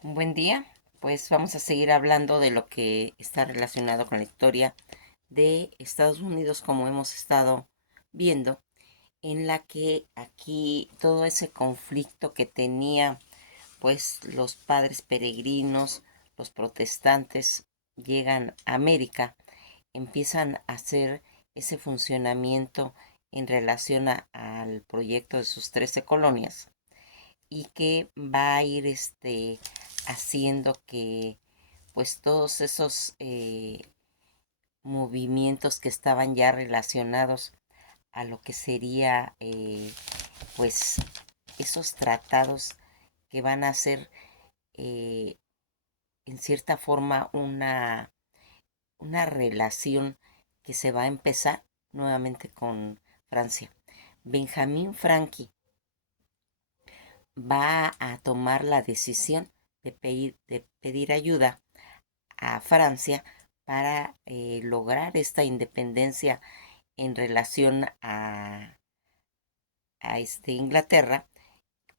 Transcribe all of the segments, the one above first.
Un buen día. Pues vamos a seguir hablando de lo que está relacionado con la historia de Estados Unidos, como hemos estado viendo, en la que aquí todo ese conflicto que tenía, pues los padres peregrinos, los protestantes, llegan a América, empiezan a hacer ese funcionamiento en relación al proyecto de sus 13 colonias y que va a ir haciendo que pues todos esos movimientos que estaban ya relacionados a lo que sería pues esos tratados que van a ser eh, en cierta forma una relación que se va a empezar nuevamente con Francia. Benjamín Franqui va a tomar la decisión de pedir ayuda a Francia para lograr esta independencia en relación a Inglaterra,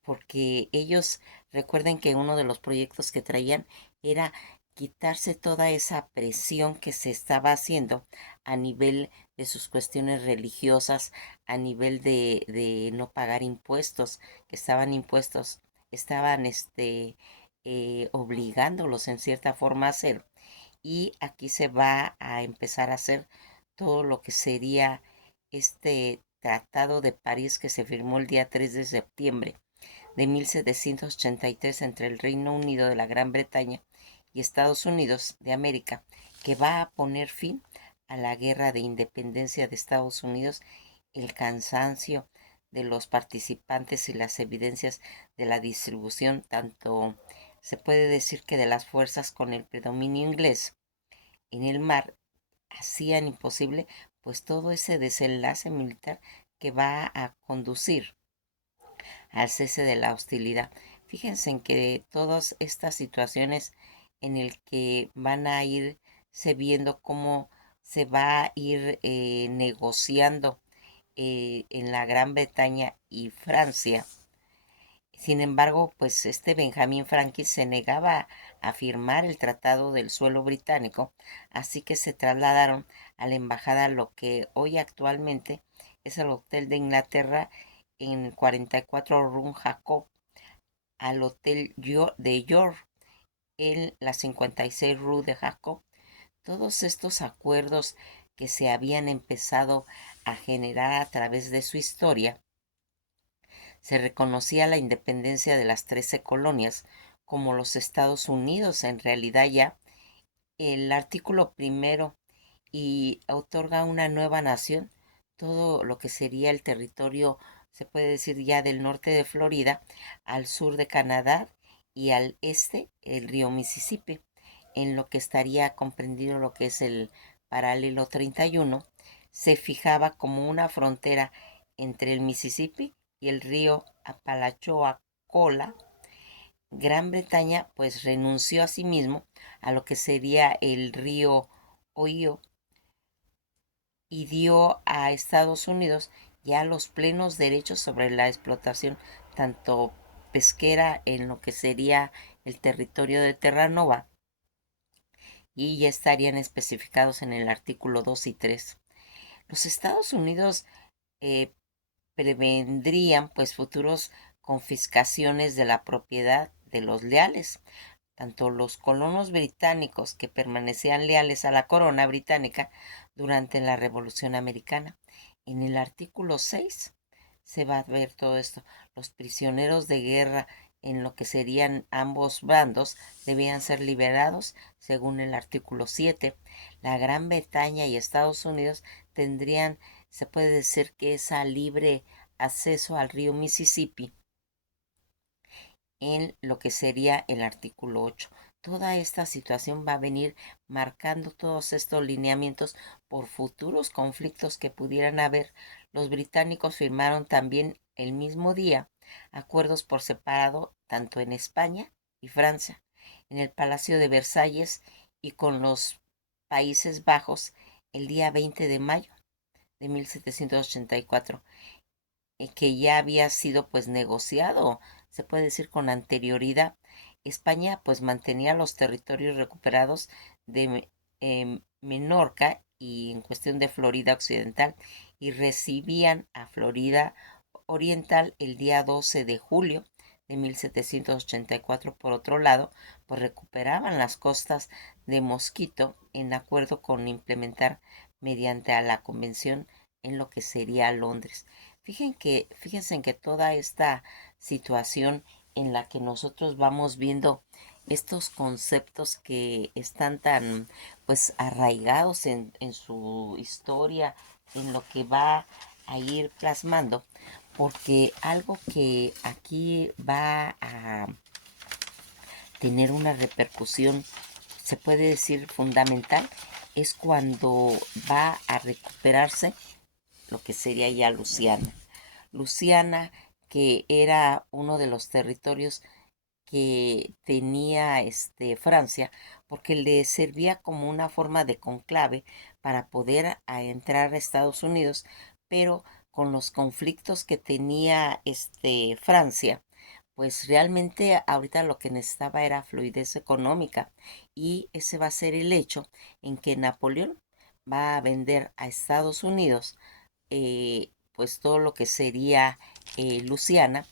porque ellos recuerden que uno de los proyectos que traían era quitarse toda esa presión que se estaba haciendo a nivel de sus cuestiones religiosas, a nivel de no pagar impuestos, que estaban obligándolos en cierta forma a hacer. Y aquí se va a empezar a hacer todo lo que sería este Tratado de París, que se firmó el día 3 de septiembre de 1783 entre el Reino Unido de la Gran Bretaña y Estados Unidos de América, que va a poner fin a la guerra de independencia de Estados Unidos, el cansancio de los participantes y las evidencias de la distribución, tanto se puede decir que de las fuerzas con el predominio inglés en el mar, hacían imposible pues todo ese desenlace militar que va a conducir al cese de la hostilidad. Fíjense en que todas estas situaciones en el que van a irse viendo cómo se va a ir negociando en la Gran Bretaña y Francia. Sin embargo, pues Benjamín Franklin se negaba a firmar el Tratado del Suelo Británico, así que se trasladaron a la embajada, lo que hoy actualmente es el Hotel de Inglaterra en 44 Rue Jacob, al Hotel de York en la 56 Rue de Jacob. Todos estos acuerdos que se habían empezado a generar a través de su historia, se reconocía la independencia de las 13 colonias como los Estados Unidos en realidad ya. El artículo primero y otorga una nueva nación, todo lo que sería el territorio, se puede decir ya del norte de Florida, al sur de Canadá y al este el río Mississippi, en lo que estaría comprendido lo que es el paralelo 31, se fijaba como una frontera entre el Mississippi y el río Apalachicola. Gran Bretaña pues renunció a sí mismo a lo que sería el río Ohio y dio a Estados Unidos ya los plenos derechos sobre la explotación tanto pesquera en lo que sería el territorio de Terranova, y ya estarían especificados en el artículo 2 y 3. Los Estados Unidos eh, prevendrían pues futuros confiscaciones de la propiedad de los leales. Tanto los colonos británicos que permanecían leales a la corona británica durante la Revolución Americana. En el artículo 6 se va a ver todo esto. Los prisioneros de guerra en lo que serían ambos bandos debían ser liberados según el artículo 7. La Gran Bretaña y Estados Unidos tendrían, se puede decir que esa libre acceso al río Mississippi en lo que sería el artículo 8. Toda esta situación va a venir marcando todos estos lineamientos por futuros conflictos que pudieran haber. Los británicos firmaron también el mismo día acuerdos por separado tanto en España y Francia, en el Palacio de Versalles y con los Países Bajos el día 20 de mayo de 1784, que ya había sido pues negociado, se puede decir con anterioridad, España pues mantenía los territorios recuperados de Menorca y en cuestión de Florida Occidental, y recibían a Florida Oriental el día 12 de julio de 1784. Por otro lado, pues recuperaban las costas de Mosquito en acuerdo con implementar mediante a la convención en lo que sería Londres. Fíjense en que toda esta situación en la que nosotros vamos viendo estos conceptos que están tan pues arraigados en su historia, en lo que va a ir plasmando, porque algo que aquí va a tener una repercusión, se puede decir fundamental, es cuando va a recuperarse lo que sería ya Luisiana. Luisiana, que era uno de los territorios que tenía Francia, porque le servía como una forma de conclave para poder entrar a Estados Unidos, pero con los conflictos que tenía Francia, pues realmente ahorita lo que necesitaba era fluidez económica, y ese va a ser el hecho en que Napoleón va a vender a Estados Unidos pues todo lo que sería Luisiana,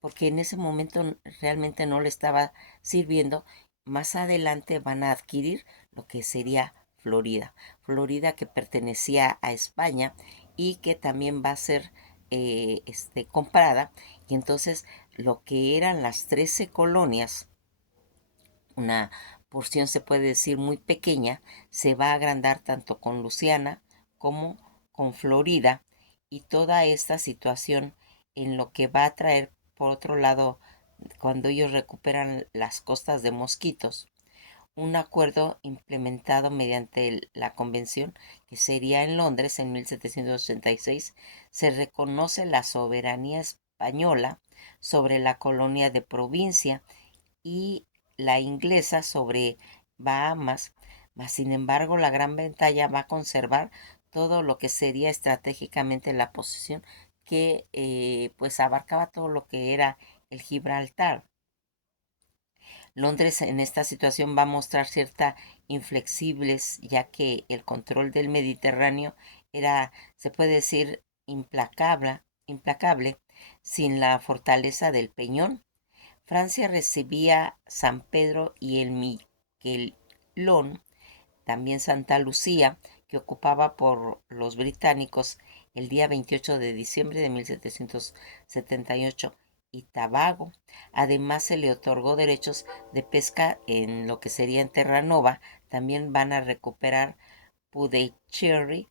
porque en ese momento realmente no le estaba sirviendo. Más adelante van a adquirir lo que sería Florida. Florida, que pertenecía a España y que también va a ser comprada. Y entonces lo que eran las 13 colonias, una porción se puede decir muy pequeña, se va a agrandar tanto con Luisiana como con Florida, y toda esta situación en lo que va a traer, por otro lado, cuando ellos recuperan las costas de Mosquitos, un acuerdo implementado mediante la convención que sería en Londres en 1786, se reconoce la soberanía española sobre la colonia de provincia y la inglesa sobre Bahamas, mas sin embargo la Gran Bretaña va a conservar todo lo que sería estratégicamente la posición, que pues abarcaba todo lo que era el Gibraltar. Londres en esta situación va a mostrar cierta inflexibles, ya que el control del Mediterráneo era, se puede decir, implacable sin la fortaleza del Peñón. Francia recibía San Pedro y el Miquelón, también Santa Lucía, que ocupaba por los británicos el día 28 de diciembre de 1778, y Tabago. Además, se le otorgó derechos de pesca en lo que sería en Terranova. También van a recuperar Puducherry.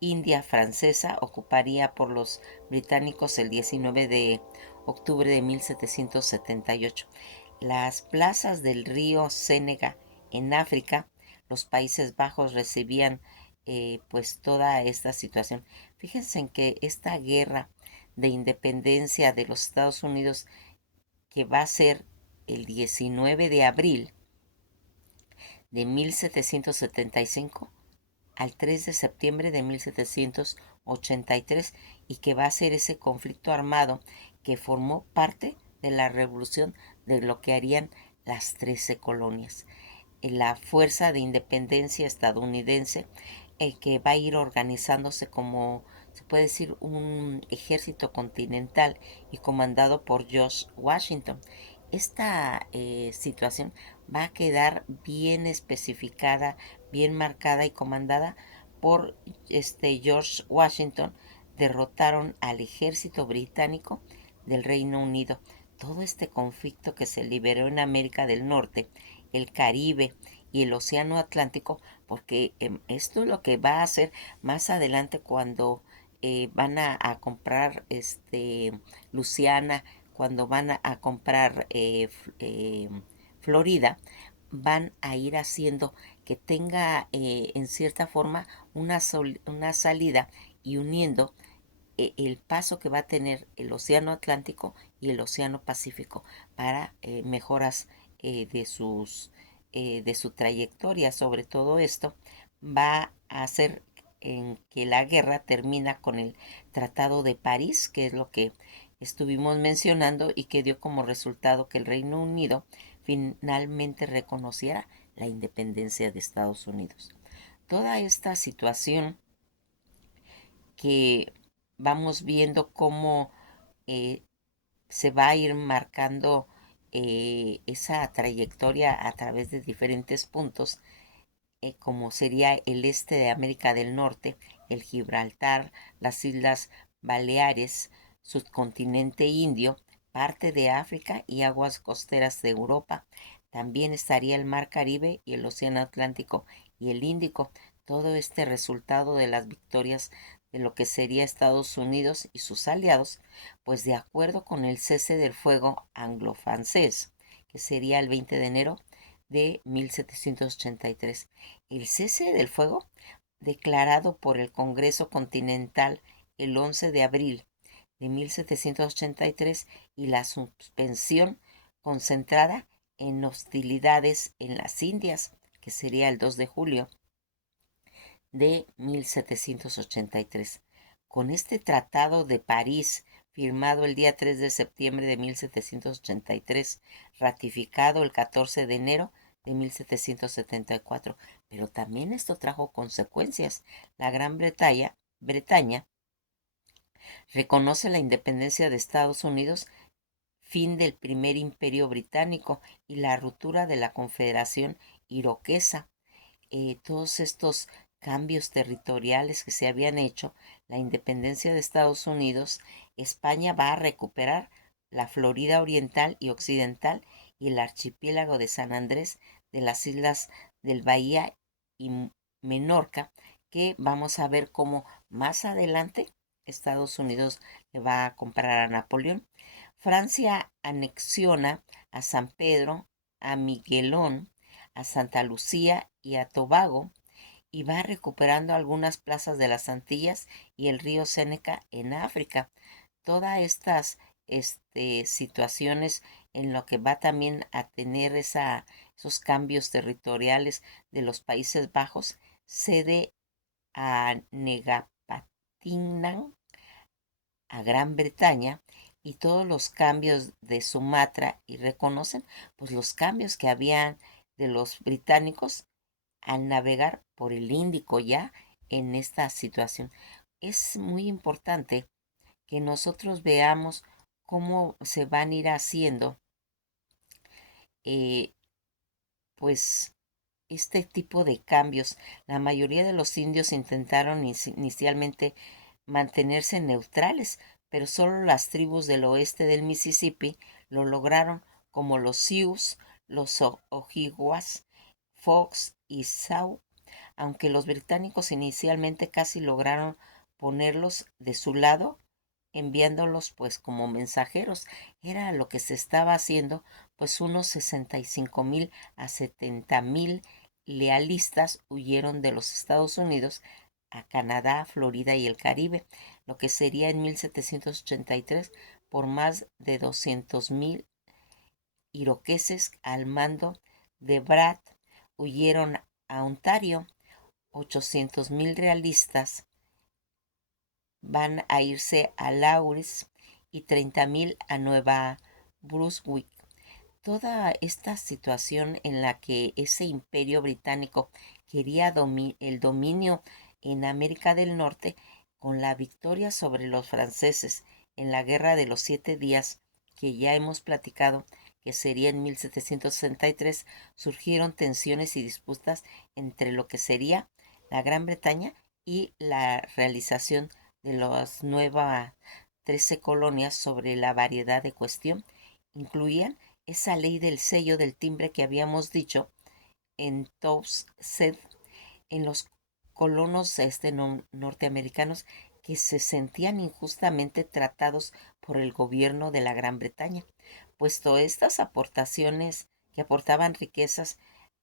India francesa ocuparía por los británicos el 19 de octubre de 1778. Las plazas del río Sénega en África, los Países Bajos recibían pues toda esta situación. Fíjense en que esta guerra de independencia de los Estados Unidos, que va a ser el 19 de abril de 1775 al 3 de septiembre de 1783, y que va a ser ese conflicto armado que formó parte de la revolución de lo que harían las 13 colonias. La Fuerza de Independencia estadounidense, que va a ir organizándose como, se puede decir, un ejército continental y comandado por George Washington. Esta situación va a quedar bien especificada, bien marcada y comandada por George Washington. Derrotaron al ejército británico del Reino Unido. Todo este conflicto que se liberó en América del Norte, el Caribe y el Océano Atlántico, porque esto es lo que va a hacer más adelante cuando van a comprar Luisiana, cuando van a comprar Florida, van a ir haciendo que tenga en cierta forma una salida, y uniendo el paso que va a tener el Océano Atlántico y el Océano Pacífico para mejoras de su trayectoria. Sobre todo esto va a hacer en que la guerra termina con el Tratado de París, que es lo que estuvimos mencionando y que dio como resultado que el Reino Unido finalmente reconociera la independencia de Estados Unidos. Toda esta situación que vamos viendo cómo eh, se va a ir marcando esa trayectoria a través de diferentes puntos, como sería el este de América del Norte, el Gibraltar, las Islas Baleares, subcontinente indio, parte de África y aguas costeras de Europa. También estaría el Mar Caribe y el Océano Atlántico y el Índico. Todo este resultado de las victorias de lo que sería Estados Unidos y sus aliados, pues de acuerdo con el cese del fuego anglo-francés, que sería el 20 de enero de 1783. El cese del fuego, declarado por el Congreso Continental el 11 de abril de 1783, y la suspensión concentrada en hostilidades en las Indias, que sería el 2 de julio de 1783. Con este Tratado de París, firmado el día 3 de septiembre de 1783, ratificado el 14 de enero de 1774. Pero también esto trajo consecuencias. La Gran Bretaña reconoce la independencia de Estados Unidos, fin del primer imperio británico y la ruptura de la Confederación Iroquesa. Todos estos cambios territoriales que se habían hecho, la independencia de Estados Unidos, España va a recuperar la Florida Oriental y Occidental y el archipiélago de San Andrés, de las islas del Bahía y Menorca, que vamos a ver cómo más adelante Estados Unidos le va a comprar a Napoleón. Francia anexiona a San Pedro, a Miguelón, a Santa Lucía y a Tobago, y va recuperando algunas plazas de las Antillas y el río Séneca en África. Todas estas situaciones en lo que va también a tener esos cambios territoriales de los Países Bajos, cede a Negapatingan, a Gran Bretaña, y todos los cambios de Sumatra, y reconocen pues los cambios que habían de los británicos al navegar por el Índico ya en esta situación. Es muy importante que nosotros veamos cómo se van a ir haciendo eh, pues este tipo de cambios. La mayoría de los indios intentaron inicialmente mantenerse neutrales, pero solo las tribus del oeste del Mississippi lo lograron, como los Sioux, los Ojibwas, Fox y Sioux, aunque los británicos inicialmente casi lograron ponerlos de su lado, enviándolos pues como mensajeros. Era lo que se estaba haciendo, pues unos 65,000 a 70,000 lealistas huyeron de los Estados Unidos a Canadá, Florida y el Caribe, lo que sería en 1783 por más de 200,000 iroqueses al mando de Brad huyeron a Ontario. 800,000 realistas van a irse a Lawrence y 30,000 a Nueva Brunswick. Toda esta situación en la que ese imperio británico quería el dominio en América del Norte, con la victoria sobre los franceses en la Guerra de los 7 Días, que ya hemos platicado, que sería en 1763, surgieron tensiones y disputas entre lo que sería la Gran Bretaña y la realización de las nuevas 13 colonias. Sobre la variedad de cuestión incluían esa ley del sello del timbre que habíamos dicho en Towsed, en los colonos norteamericanos que se sentían injustamente tratados por el gobierno de la Gran Bretaña, puesto estas aportaciones que aportaban riquezas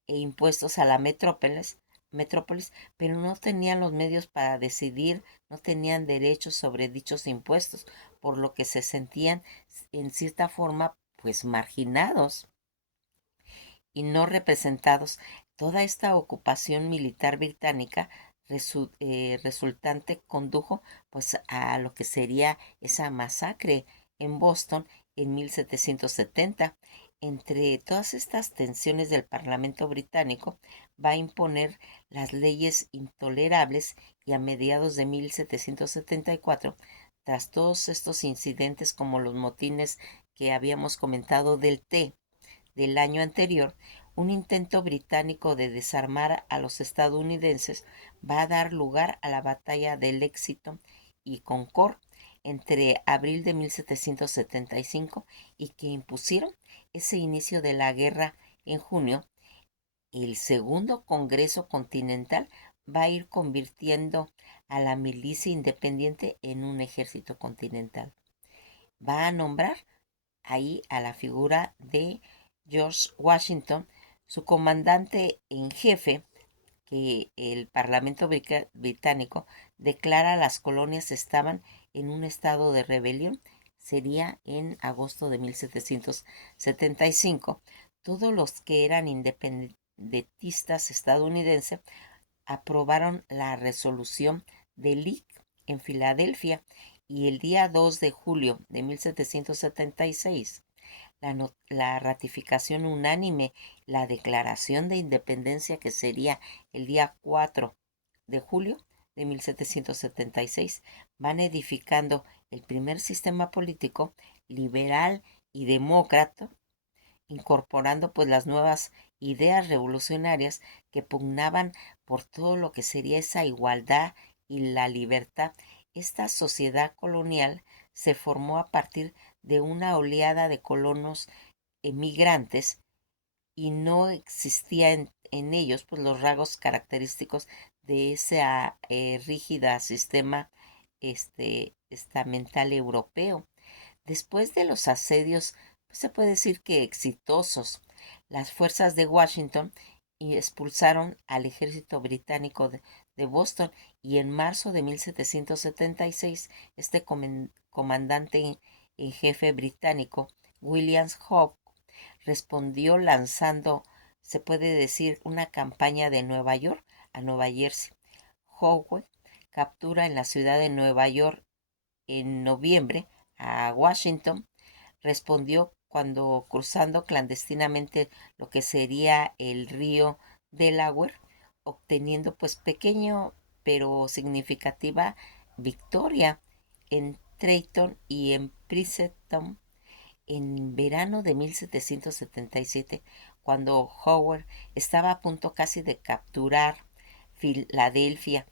e impuestos a la metrópolis, pero no tenían los medios para decidir, no tenían derechos sobre dichos impuestos, por lo que se sentían en cierta forma pues marginados y no representados. Toda esta ocupación militar británica resultante condujo pues a lo que sería esa masacre en Boston en 1770. Entre todas estas tensiones del Parlamento británico, va a imponer las leyes intolerables y a mediados de 1774, tras todos estos incidentes como los motines que habíamos comentado del té del año anterior, un intento británico de desarmar a los estadounidenses va a dar lugar a la batalla del Éxito y Concord entre abril de 1775 y que impusieron ese inicio de la guerra en junio. El segundo Congreso Continental va a ir convirtiendo a la milicia independiente en un ejército continental. Va a nombrar ahí a la figura de George Washington, su comandante en jefe, que el Parlamento británico declara las colonias estaban en un estado de rebelión, sería en agosto de 1775. Todos los que eran independentistas estadounidenses aprobaron la resolución de Leake en Filadelfia y el día 2 de julio de 1776 la ratificación unánime, la declaración de independencia que sería el día 4 de julio de 1776, van edificando el primer sistema político liberal y demócrata, incorporando pues las nuevas ideas revolucionarias que pugnaban por todo lo que sería esa igualdad y la libertad. Esta sociedad colonial se formó a partir de una oleada de colonos emigrantes y no existía en ellos pues los rasgos característicos de ese rígida sistema estamental europeo. Después de los asedios, pues, se puede decir que exitosos, las fuerzas de Washington expulsaron al ejército británico de Boston y en marzo de 1776 este comandante en jefe británico, William Howe, respondió lanzando, se puede decir, una campaña de Nueva York a Nueva Jersey. Howe captura en la ciudad de Nueva York en noviembre a Washington, respondió cuando cruzando clandestinamente lo que sería el río Delaware, obteniendo pues pequeño pero significativa victoria en Trenton y en Princeton en verano de 1777, cuando Howard estaba a punto casi de capturar Filadelfia.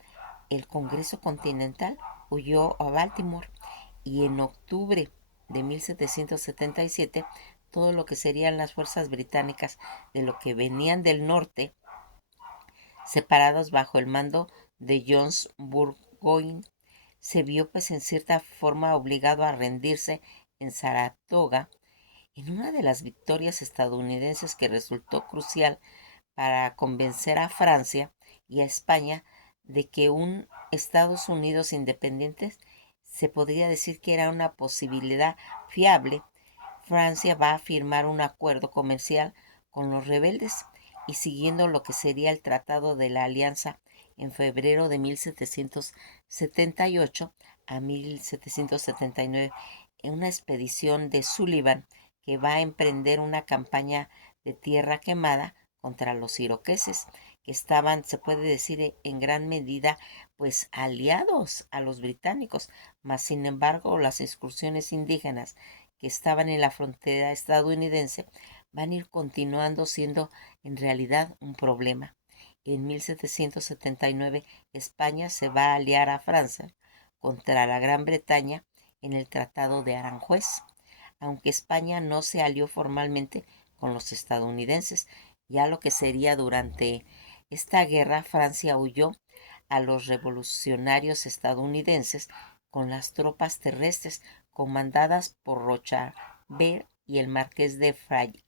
El Congreso Continental huyó a Baltimore y en octubre de 1777 todo lo que serían las fuerzas británicas de lo que venían del norte, separados bajo el mando de John Burgoyne, se vio pues en cierta forma obligado a rendirse en Saratoga en una de las victorias estadounidenses que resultó crucial para convencer a Francia y a España de que un Estados Unidos independiente se podría decir que era una posibilidad fiable. Francia va a firmar un acuerdo comercial con los rebeldes y siguiendo lo que sería el Tratado de la Alianza en febrero de 1778 a 1779, en una expedición de Sullivan que va a emprender una campaña de tierra quemada contra los iroqueses, que estaban, se puede decir, en gran medida, pues aliados a los británicos, mas sin embargo las excursiones indígenas que estaban en la frontera estadounidense van a ir continuando siendo en realidad un problema. En 1779 España se va a aliar a Francia contra la Gran Bretaña en el Tratado de Aranjuez, aunque España no se alió formalmente con los estadounidenses. Ya lo que sería durante esta guerra, Francia huyó a los revolucionarios estadounidenses con las tropas terrestres comandadas por Rochambeau y el marqués de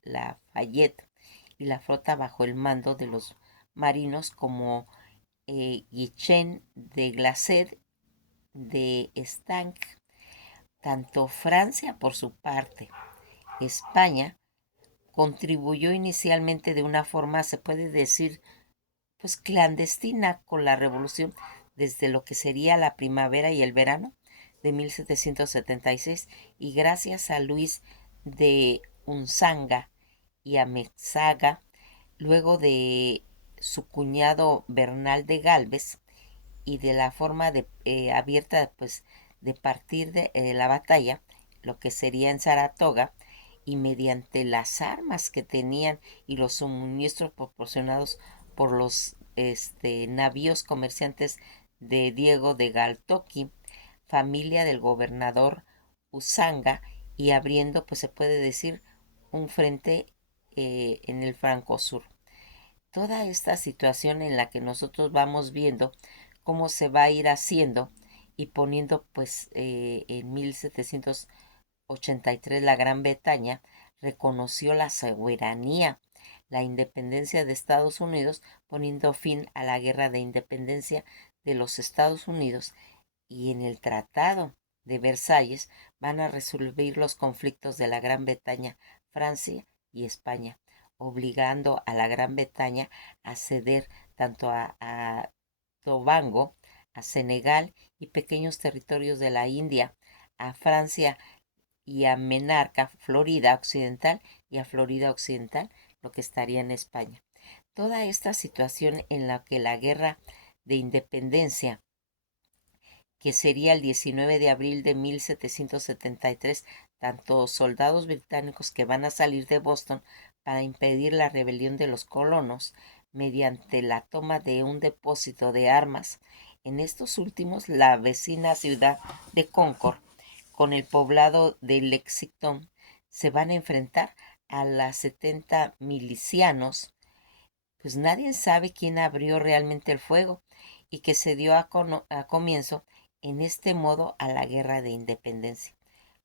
Lafayette y la flota bajo el mando de los marinos como Guichen de Glacé de Stank. Tanto Francia, por su parte, España, contribuyó inicialmente de una forma, se puede decir, pues clandestina con la revolución desde lo que sería la primavera y el verano de 1776 y gracias a Luis de Unzanga y a Mezaga, luego de su cuñado Bernal de Galvez y de la forma abierta pues de partir de la batalla, lo que sería en Saratoga, y mediante las armas que tenían y los suministros proporcionados por los navíos comerciantes de Diego de Galtoqui, familia del gobernador Usanga, y abriendo, pues se puede decir, un frente en el Franco Sur. Toda esta situación en la que nosotros vamos viendo cómo se va a ir haciendo y poniendo pues en 1783 la Gran Bretaña reconoció la soberanía, la independencia de Estados Unidos, poniendo fin a la guerra de independencia de los Estados Unidos, y en el Tratado de Versalles van a resolver los conflictos de la Gran Bretaña, Francia y España, obligando a la Gran Bretaña a ceder tanto a Tobago, a Senegal y pequeños territorios de la India, a Francia y a Menarca, Florida Occidental, y a Florida Occidental, lo que estaría en España. Toda esta situación en la que la guerra de independencia, que sería el 19 de abril de 1773, tanto soldados británicos que van a salir de Boston para impedir la rebelión de los colonos mediante la toma de un depósito de armas. En estos últimos, la vecina ciudad de Concord, con el poblado de Lexington, se van a enfrentar a las 70 milicianos. Pues nadie sabe quién abrió realmente el fuego y que se dio a comienzo en este modo a la guerra de independencia.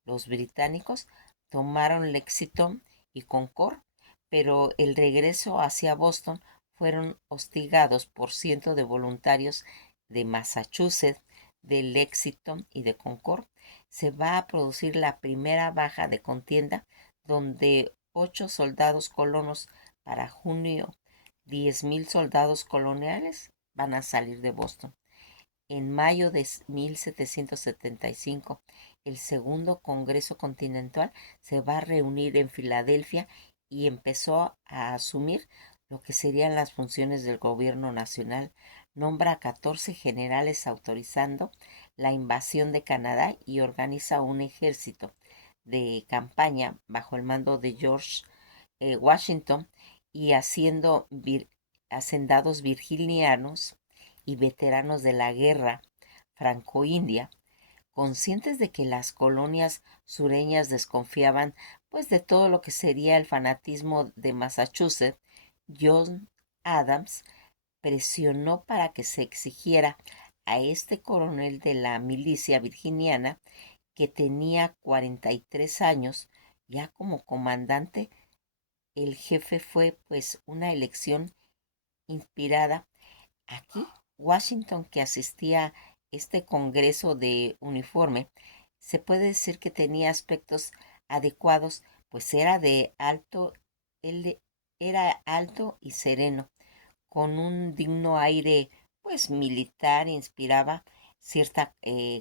Los británicos tomaron Lexington y Concord, pero el regreso hacia Boston fueron hostigados por cientos de voluntarios de Massachusetts, de Lexington y de Concord. Se va a producir la primera baja de contienda, donde 8 soldados colonos para junio, 10,000 soldados coloniales van a salir de Boston. En mayo de 1775, el segundo Congreso Continental se va a reunir en Filadelfia y empezó a asumir lo que serían las funciones del gobierno nacional. Nombra a 14 generales autorizando la invasión de Canadá y organiza un ejército de campaña bajo el mando de George Washington y hacendados virginianos y veteranos de la guerra franco-india, conscientes de que las colonias sureñas desconfiaban pues de todo lo que sería el fanatismo de Massachusetts. John Adams presionó para que se exigiera a este coronel de la milicia virginiana, que tenía 43 años, ya como comandante. El jefe fue pues una elección inspirada. Aquí, Washington, que asistía a este congreso de uniforme, se puede decir que tenía aspectos adecuados, pues él era alto y sereno, con un digno aire pues militar, inspiraba cierta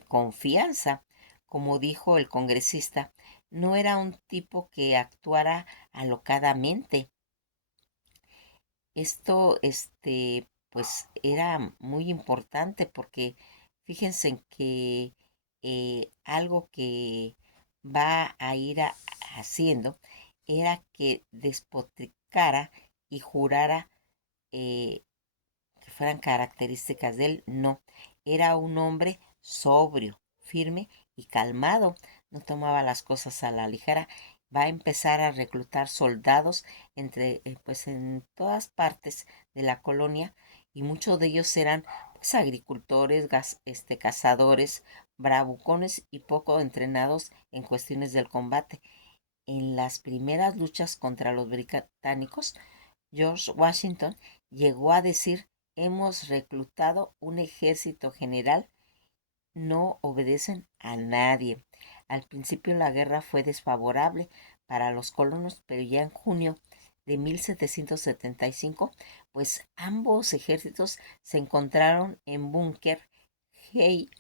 confianza. Como dijo el congresista, no era un tipo que actuara alocadamente. Esto, pues era muy importante porque fíjense en que algo que va a ir haciendo era que despotricara y jurara eh, que fueran características de él. No, era un hombre sobrio, firme y calmado. No tomaba las cosas a la ligera. Va a empezar a reclutar soldados pues en todas partes de la colonia, y muchos de ellos eran pues agricultores, cazadores, bravucones y poco entrenados en cuestiones del combate. En las primeras luchas contra los británicos, George Washington llegó a decir: hemos reclutado un ejército general, no obedecen a nadie. Al principio la guerra fue desfavorable para los colonos, pero ya en junio de 1775, pues ambos ejércitos se encontraron en Bunker Hill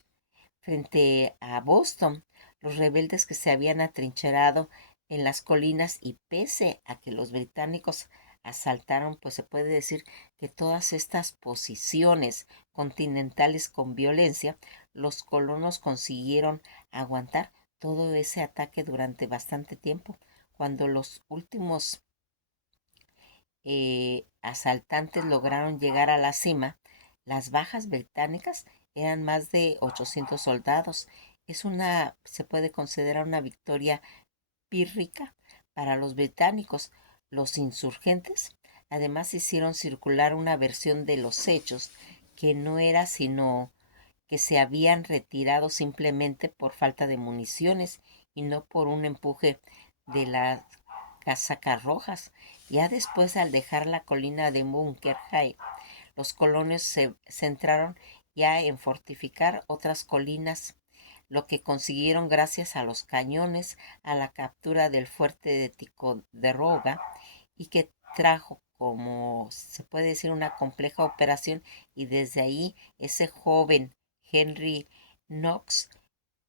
frente a Boston, los rebeldes que se habían atrincherado en las colinas, y pese a que los británicos asaltaron, pues se puede decir que todas estas posiciones continentales con violencia, los colonos consiguieron aguantar todo ese ataque durante bastante tiempo. Cuando los últimos asaltantes lograron llegar a la cima, las bajas británicas eran más de 800 soldados. Se puede considerar una victoria pírrica para los británicos. Los insurgentes además hicieron circular una versión de los hechos que no era sino que se habían retirado simplemente por falta de municiones y no por un empuje de las casacas rojas. Ya después, al dejar la colina de Bunker Hill, los colonos se centraron ya en fortificar otras colinas, lo que consiguieron gracias a los cañones, a la captura del fuerte de Ticonderoga, y que trajo, como se puede decir, una compleja operación, y desde ahí ese joven Henry Knox,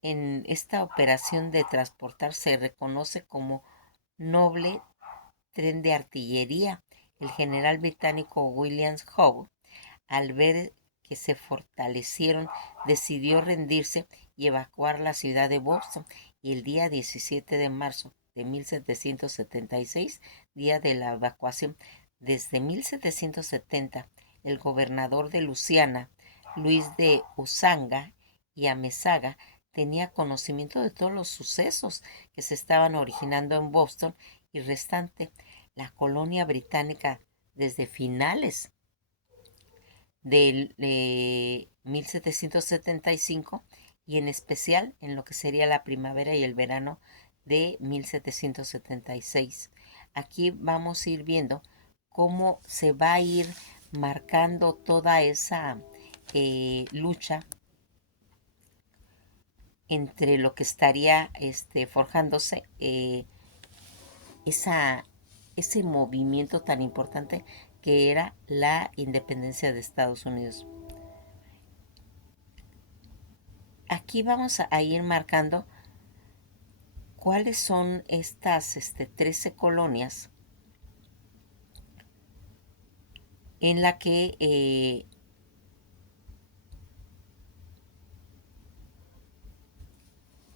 en esta operación de transportar, se reconoce como noble tren de artillería. El general británico William Howe, al ver que se fortalecieron, decidió rendirse y evacuar la ciudad de Boston. Y el día 17 de marzo de 1776, día de la evacuación, desde 1770, el gobernador de Luisiana, Luis de Usanga y Amezaga, tenía conocimiento de todos los sucesos que se estaban originando en Boston y restante. La colonia británica, desde finales de 1775, y en especial en lo que sería la primavera y el verano de 1776. Aquí vamos a ir viendo cómo se va a ir marcando toda esa lucha entre lo que estaría forjándose esa, ese movimiento tan importante que era la independencia de Estados Unidos. Aquí vamos a ir marcando cuáles son estas 13 colonias en la que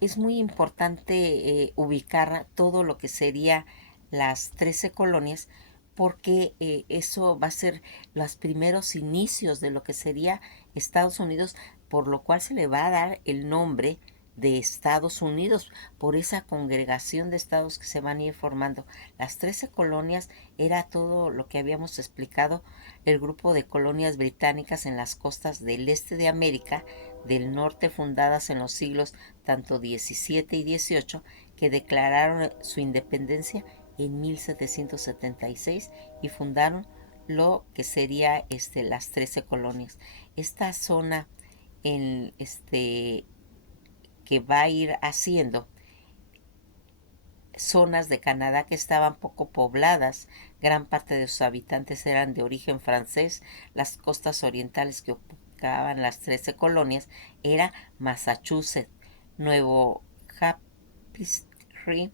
es muy importante ubicar todo lo que sería las 13 colonias, porque eso va a ser los primeros inicios de lo que sería Estados Unidos, por lo cual se le va a dar el nombre de Estados Unidos, por esa congregación de estados que se van a ir formando. Las 13 colonias era todo lo que habíamos explicado, el grupo de colonias británicas en las costas del este de América del Norte, fundadas en los siglos tanto 17 y 18, que declararon su independencia en 1776 y fundaron lo que sería las 13 colonias. Esta zona en que va a ir haciendo zonas de Canadá que estaban poco pobladas, gran parte de sus habitantes eran de origen francés. Las costas orientales que ocupaban las 13 colonias era Massachusetts, Nuevo Hampshire,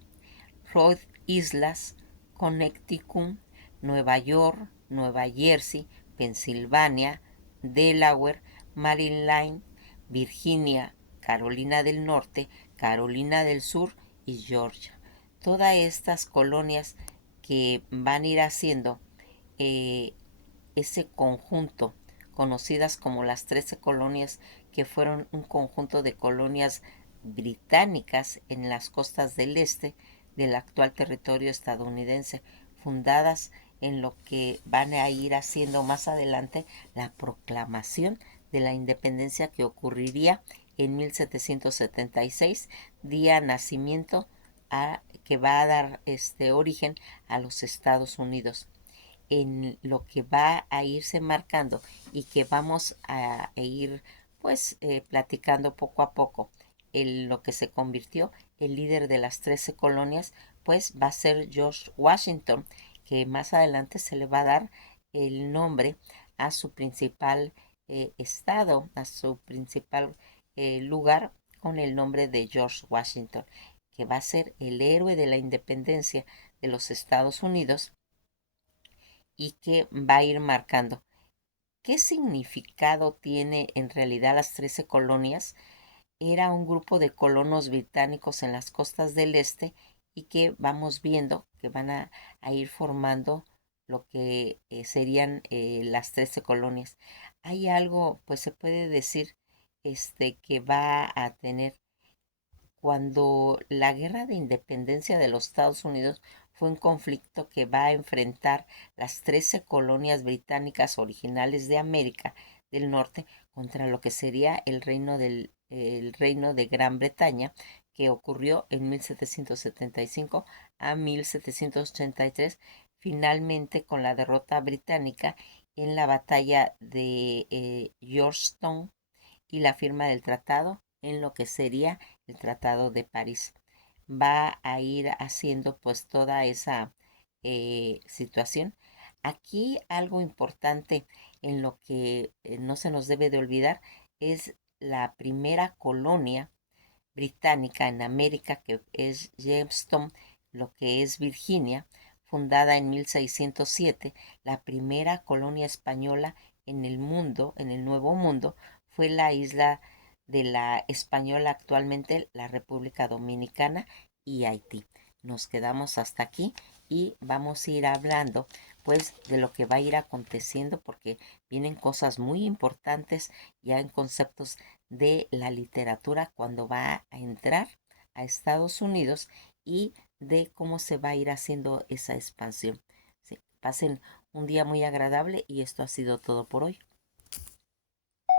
Rhode Islas, Connecticut, Nueva York, Nueva Jersey, Pensilvania, Delaware, Maryland, Virginia, Carolina del Norte, Carolina del Sur y Georgia. Todas estas colonias que van a ir haciendo ese conjunto, conocidas como las 13 colonias, que fueron un conjunto de colonias británicas en las costas del este del actual territorio estadounidense, fundadas en lo que van a ir haciendo más adelante la proclamación de la independencia, que ocurriría en 1776, día nacimiento que va a dar origen a los Estados Unidos. En lo que va a irse marcando y que vamos a ir pues platicando poco a poco, en lo que se convirtió el líder de las 13 colonias, pues va a ser George Washington, que más adelante se le va a dar el nombre a su principal estado, a su principal lugar con el nombre de George Washington, que va a ser el héroe de la independencia de los Estados Unidos y que va a ir marcando. ¿Qué significado tiene en realidad las 13 colonias? Era un grupo de colonos británicos en las costas del este y que vamos viendo que van a ir formando lo que serían las 13 colonias. Hay algo, pues se puede decir, que va a tener cuando la guerra de independencia de los Estados Unidos fue un conflicto que va a enfrentar las 13 colonias británicas originales de América del Norte contra lo que sería el reino de Gran Bretaña, que ocurrió en 1775 a 1783, finalmente con la derrota británica en la batalla de Yorktown y la firma del tratado en lo que sería el Tratado de París. Va a ir haciendo pues toda esa situación. Aquí algo importante en lo que no se nos debe de olvidar es la primera colonia británica en América, que es Jamestown, lo que es Virginia, fundada en 1607, la primera colonia española en el mundo, en el Nuevo Mundo, fue la isla de la Española, actualmente la República Dominicana y Haití. Nos quedamos hasta aquí y vamos a ir hablando pues de lo que va a ir aconteciendo, porque vienen cosas muy importantes ya en conceptos de la literatura cuando va a entrar a Estados Unidos y de cómo se va a ir haciendo esa expansión. Sí, pasen un día muy agradable y esto ha sido todo por hoy.